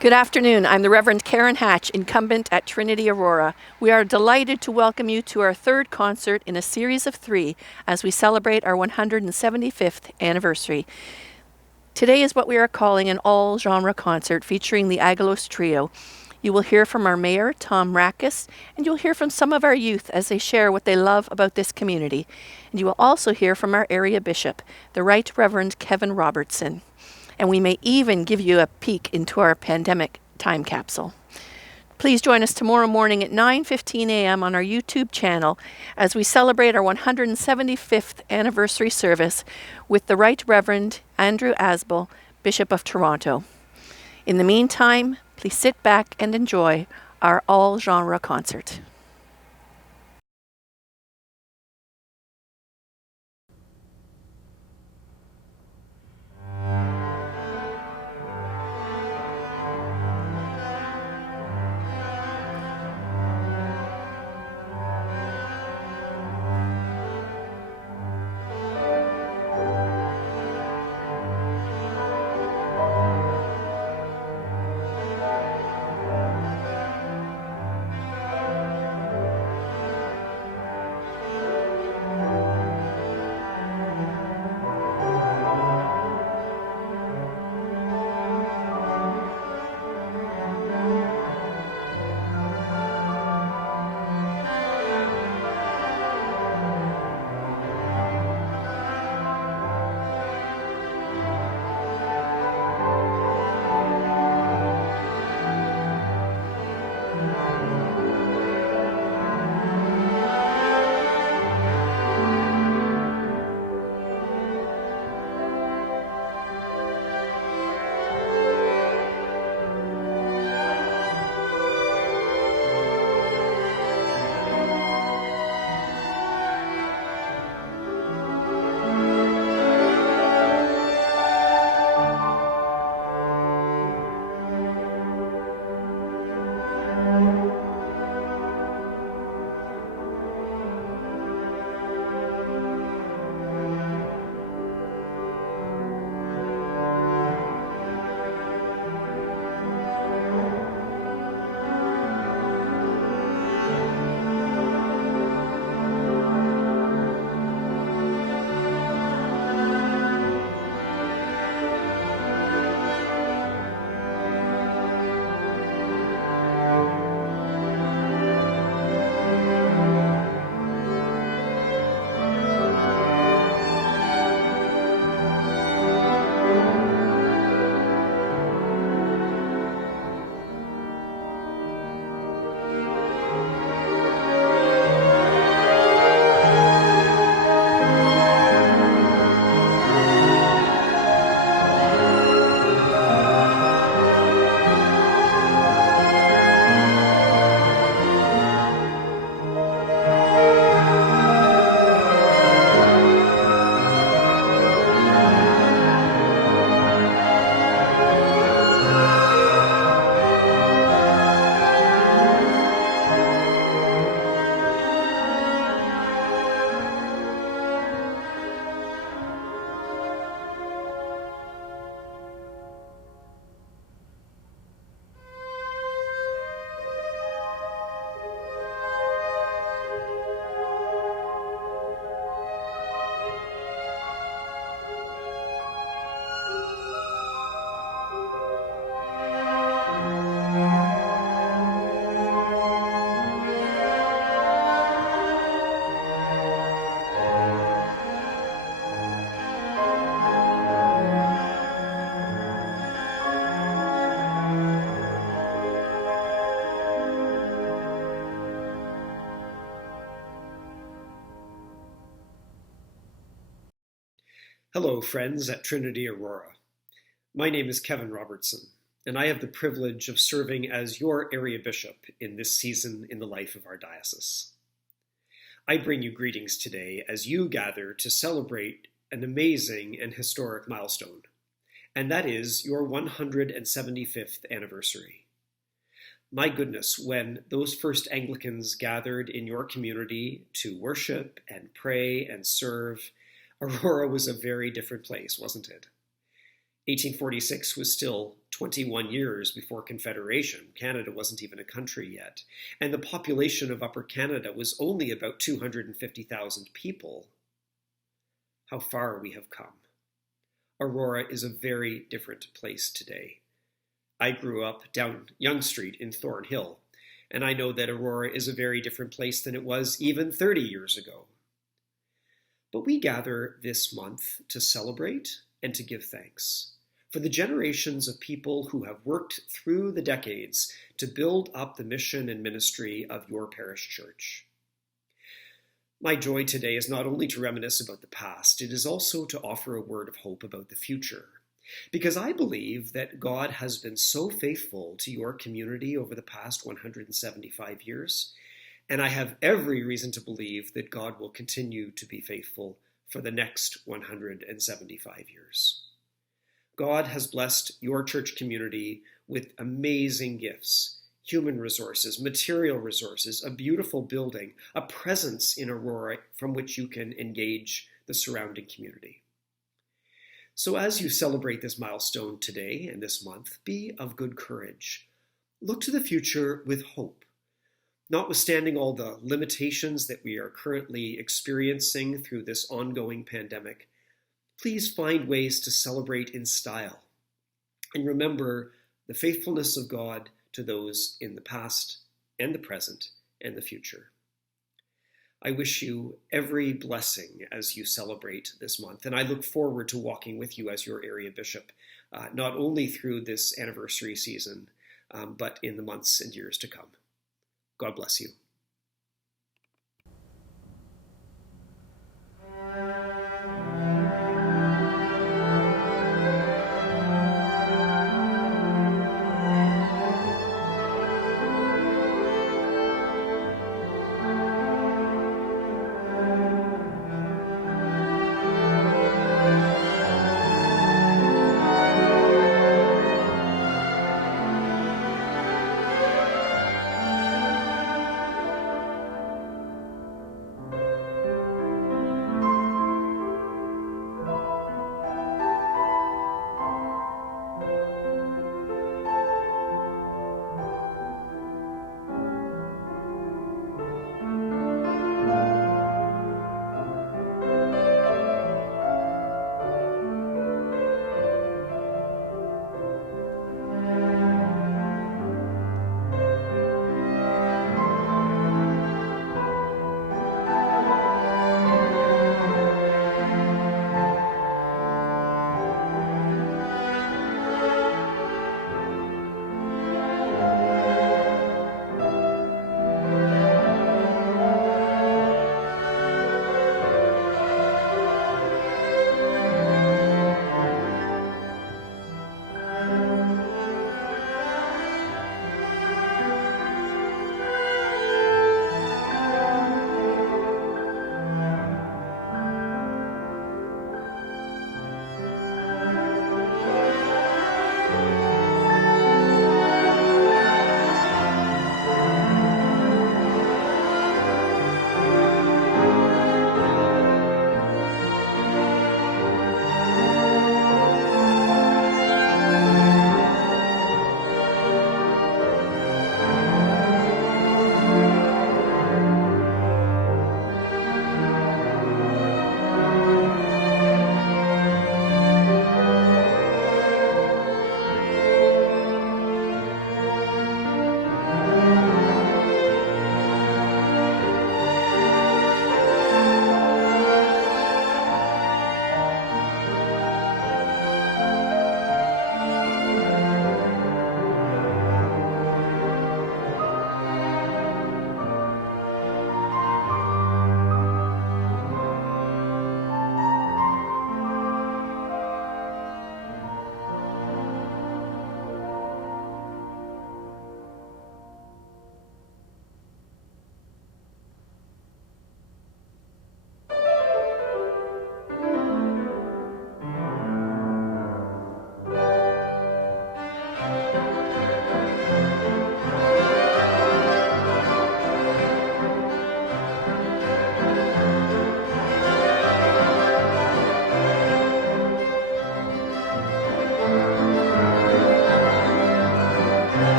Good afternoon. I'm the Reverend Karen Hatch, incumbent at Trinity Aurora. We are delighted to welcome you to our third concert in a series of 3 as we celebrate our 175th anniversary. Today is what we are calling an all-genre concert featuring the Agelos Trio. You will hear from our mayor, Tom Rakis, and you'll hear from some of our youth as they share what they love about this community. And you will also hear from our area bishop, the Right Reverend Kevin Robertson. And we may even give you a peek into our pandemic time capsule. Please join us tomorrow morning at 9:15 a.m. on our YouTube channel as we celebrate our 175th anniversary service with the Right Reverend Andrew Asbel, Bishop of Toronto. In the meantime, please sit back and enjoy our all-genre concert. Hello, friends at Trinity Aurora. My name is Kevin Robertson, and I have the privilege of serving as your area bishop in this season in the life of our diocese. I bring you greetings today as you gather to celebrate an amazing and historic milestone, and that is your 175th anniversary. My goodness, when those first Anglicans gathered in your community to worship and pray and serve, Aurora was a very different place, wasn't it? 1846 was still 21 years before Confederation. Canada wasn't even a country yet. And the population of Upper Canada was only about 250,000 people. How far we have come. Aurora is a very different place today. I grew up down Yonge Street in Thornhill, and I know that Aurora is a very different place than it was even 30 years ago. But we gather this month to celebrate and to give thanks for the generations of people who have worked through the decades to build up the mission and ministry of your parish church. My joy today is not only to reminisce about the past, it is also to offer a word of hope about the future. Because I believe that God has been so faithful to your community over the past 175 years, and I have every reason to believe that God will continue to be faithful for the next 175 years. God has blessed your church community with amazing gifts, human resources, material resources, a beautiful building, a presence in Aurora from which you can engage the surrounding community. So as you celebrate this milestone today and this month, be of good courage. Look to the future with hope. Notwithstanding all the limitations that we are currently experiencing through this ongoing pandemic, please find ways to celebrate in style. And remember the faithfulness of God to those in the past and the present and the future. I wish you every blessing as you celebrate this month, and I look forward to walking with you as your area bishop, not only through this anniversary season, but in the months and years to come. God bless you.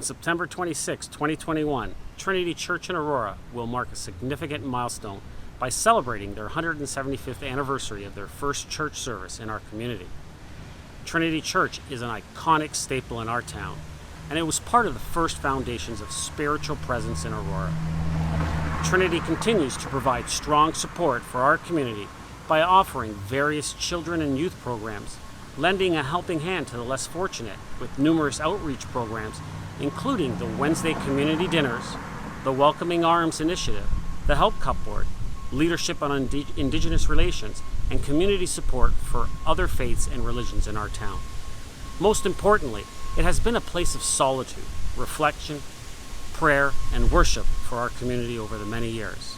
On September 26, 2021, Trinity Church in Aurora will mark a significant milestone by celebrating their 175th anniversary of their first church service in our community. Trinity Church is an iconic staple in our town, and it was part of the first foundations of spiritual presence in Aurora. Trinity continues to provide strong support for our community by offering various children and youth programs, lending a helping hand to the less fortunate with numerous outreach programs, including the Wednesday community dinners, the Welcoming Arms Initiative, the Help Cupboard, leadership on Indigenous relations, and community support for other faiths and religions in our town. Most importantly, it has been a place of solitude, reflection, prayer, and worship for our community over the many years.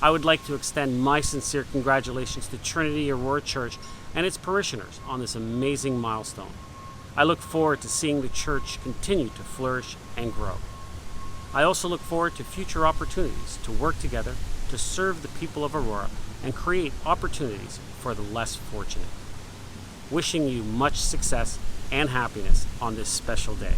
I would like to extend my sincere congratulations to Trinity Aurora Church and its parishioners on this amazing milestone. I look forward to seeing the church continue to flourish and grow. I also look forward to future opportunities to work together to serve the people of Aurora and create opportunities for the less fortunate. Wishing you much success and happiness on this special day.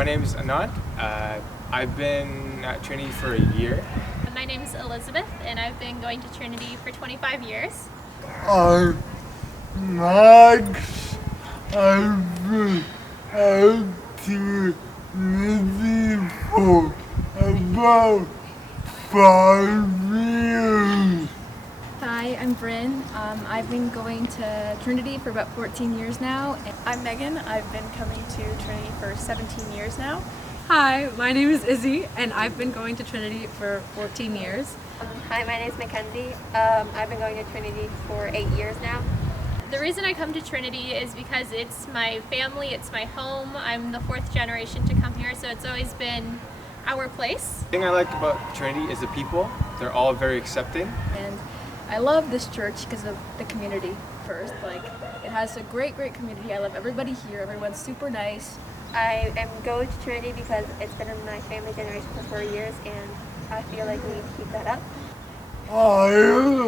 My name is Anand. I've been at Trinity for a year. My name is Elizabeth, and I've been going to Trinity for 25 years. I'm Max. I've been at Trinity for about 5 years. Hi, I'm Bryn. I've been going to Trinity for about 14 years now. I'm Megan. I've been coming to Trinity for 17 years now. Hi, my name is Izzy, and I've been going to Trinity for 14 years. Hi, my name is Mackenzie. I've been going to Trinity for 8 years now. The reason I come to Trinity is because it's my family, it's my home. I'm the 4th generation to come here, so it's always been our place. The thing I like about Trinity is the people. They're all very accepting. And I love this church because of the community first. Like, it has a great community. I love everybody here. Everyone's super nice. I am going to Trinity because it's been in my family generation for 4 years, and I feel like we need to keep that up. I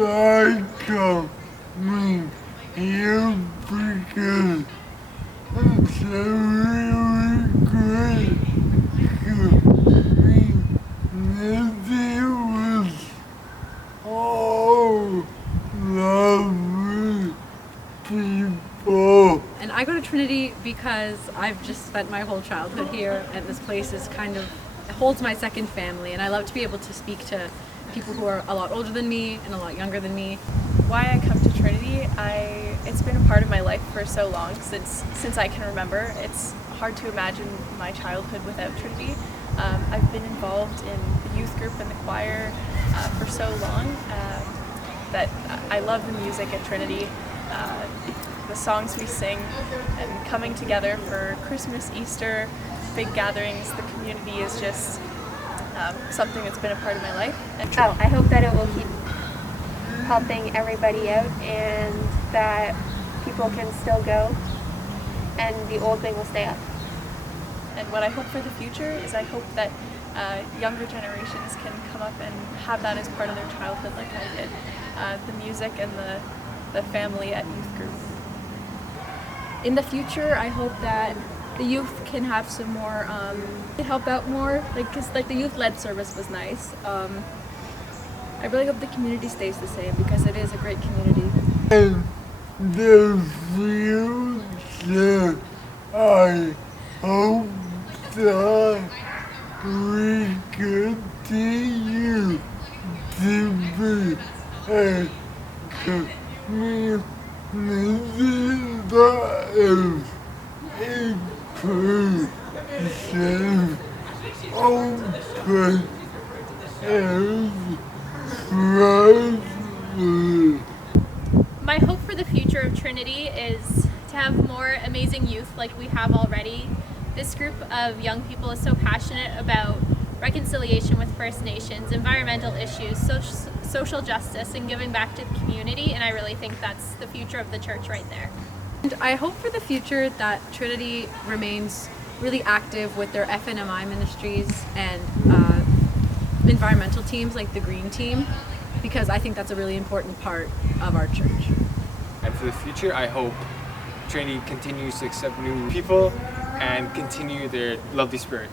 like coming here because it's a really great community with all lovely people. And I go to Trinity because I've just spent my whole childhood here, and this place is it holds my second family, and I love to be able to speak to people who are a lot older than me and a lot younger than me. Why I come to Trinity, it's been a part of my life for so long, since I can remember. It's hard to imagine my childhood without Trinity. I've been involved in the youth group and the choir for so long that I love the music at Trinity, the songs we sing, and coming together for Christmas, Easter, big gatherings. The community is just something that's been a part of my life. I hope that it will keep helping everybody out, and that people can still go, and the old thing will stay up. And what I hope for the future is I hope that younger generations can come up and have that as part of their childhood like I did. The music and the family at youth group. In the future, I hope that the youth can have some more, help out more, because the youth-led service was nice. I really hope the community stays the same because it is a great community. In the future, I hope that we continue to be a community that is inclusive, open, and friendly. My hope for the future of Trinity is to have more amazing youth like we have already. This group of young people is so passionate about reconciliation with First Nations, environmental issues, social justice, and giving back to the community, and I really think that's the future of the church right there. And I hope for the future that Trinity remains really active with their FNMI ministries and environmental teams like the Green Team, because I think that's a really important part of our church. And for the future, I hope Trinity continues to accept new people and continue their lovely spirit.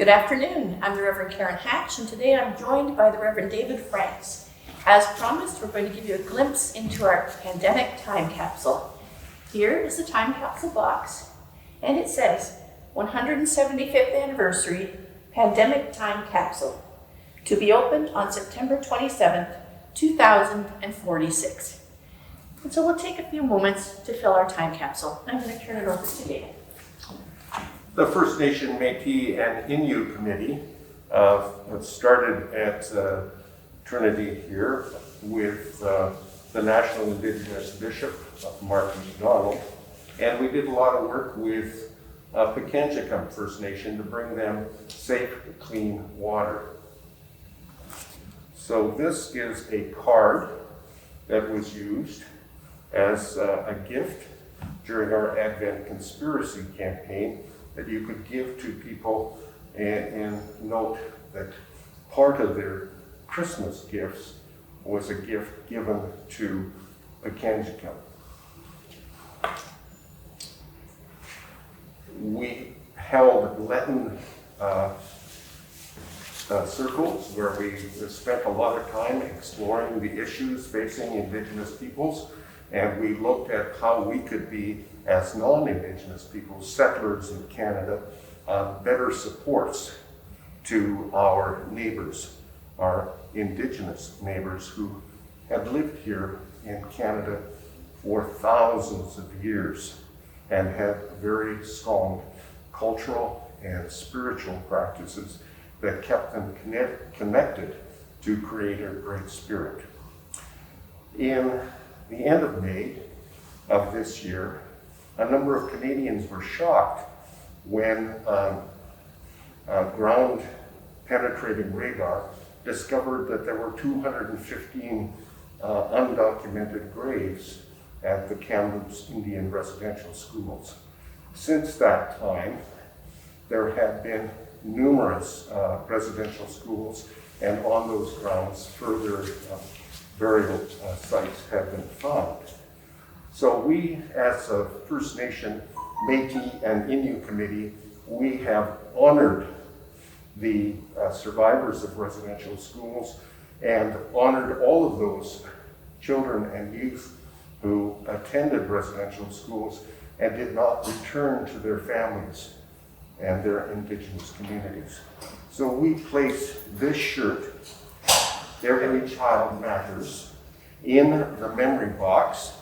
Good afternoon. I'm the Reverend Karen Hatch, and today I'm joined by the Reverend David Franks. As promised, we're going to give you a glimpse into our pandemic time capsule. Here is the time capsule box, and it says 175th Anniversary Pandemic Time Capsule, to be opened on September 27th, 2046. And so we'll take a few moments to fill our time capsule. I'm going to turn it over to David. The First Nation, Métis, and Innu Committee started at Trinity here with the National Indigenous Bishop, Mark McDonald, and we did a lot of work with Pikangikum First Nation to bring them safe, clean water. So this is a card that was used as a gift during our Advent Conspiracy campaign that you could give to people and note that part of their Christmas gifts was a gift given to Pikangikum. We held Lenten circles where we spent a lot of time exploring the issues facing Indigenous peoples, and we looked at how we could be, as non-Indigenous people, settlers in Canada, better supports to our neighbors, our Indigenous neighbors who had lived here in Canada for thousands of years and had very strong cultural and spiritual practices that kept them connected to Creator Great Spirit. In the end of May of this year, a number of Canadians were shocked when ground penetrating radar discovered that there were 215 undocumented graves at the Kamloops Indian residential schools. Since that time, there have been numerous residential schools, and on those grounds, further burial sites have been found. So we, as a First Nation, Métis, and Innu Committee, we have honored the survivors of residential schools and honored all of those children and youth who attended residential schools and did not return to their families and their Indigenous communities. So we place this shirt, Every Child Matters, in the memory box,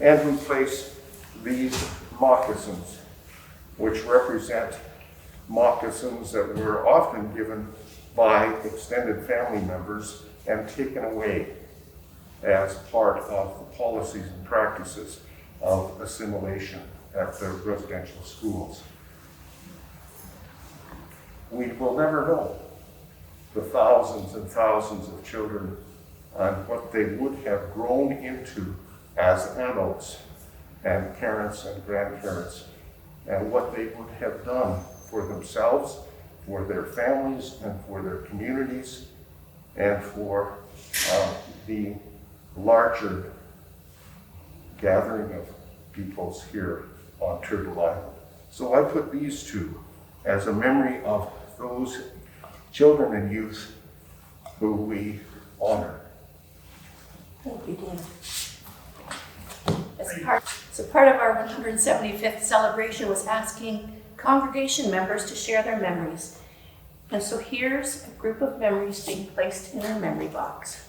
and we place these moccasins, which represent moccasins that were often given by extended family members and taken away as part of the policies and practices of assimilation at the residential schools. We will never know the thousands and thousands of children and what they would have grown into as adults and parents and grandparents, and what they would have done for themselves, for their families, and for their communities, and for the larger gathering of peoples here on Turtle Island. So I put these two as a memory of those children and youth who we honor. Thank you, Dan. So part of our 175th celebration was asking congregation members to share their memories. And so here's a group of memories being placed in our memory box.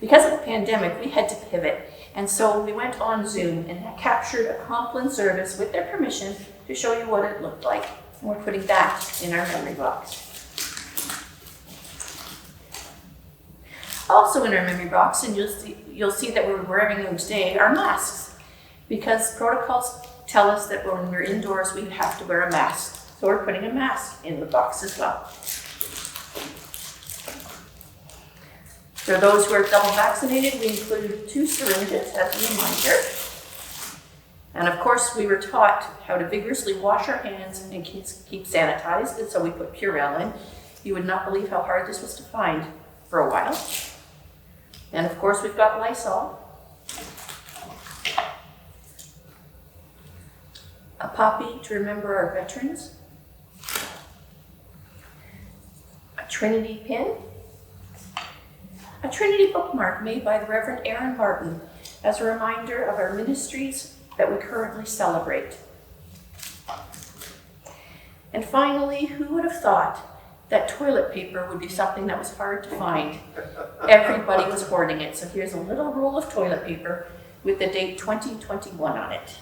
Because of the pandemic, we had to pivot. And so we went on Zoom and captured a Compline service with their permission to show you what it looked like. And we're putting that in our memory box. Also in our memory box, and you'll see that we're wearing them today, are masks. Because protocols tell us that when we're indoors, we have to wear a mask. So we're putting a mask in the box as well. For those who are double vaccinated, we included 2 syringes as a reminder. And of course, we were taught how to vigorously wash our hands and keep sanitized, and so we put Purell in. You would not believe how hard this was to find for a while. And of course, we've got Lysol. a poppy to remember our veterans, a Trinity pin, a Trinity bookmark made by the Reverend Aaron Martin as a reminder of our ministries that we currently celebrate. And finally, who would have thought that toilet paper would be something that was hard to find? Everybody was hoarding it. So here's a little roll of toilet paper with the date 2021 on it.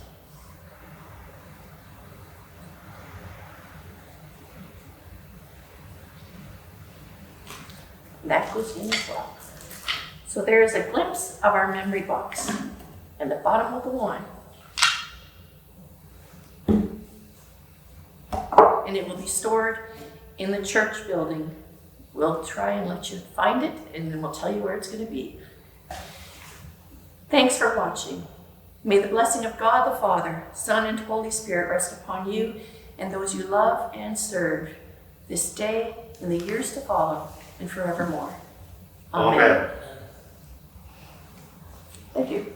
And that goes in as well. So there is a glimpse of our memory box, and the bottom will go on. And it will be stored in the church building. We'll try and let you find it, and then we'll tell you where it's going to be. Thanks for watching. May the blessing of God the Father, Son, and Holy Spirit rest upon you and those you love and serve this day, in the years to follow, and forevermore. Amen. Amen. Thank you.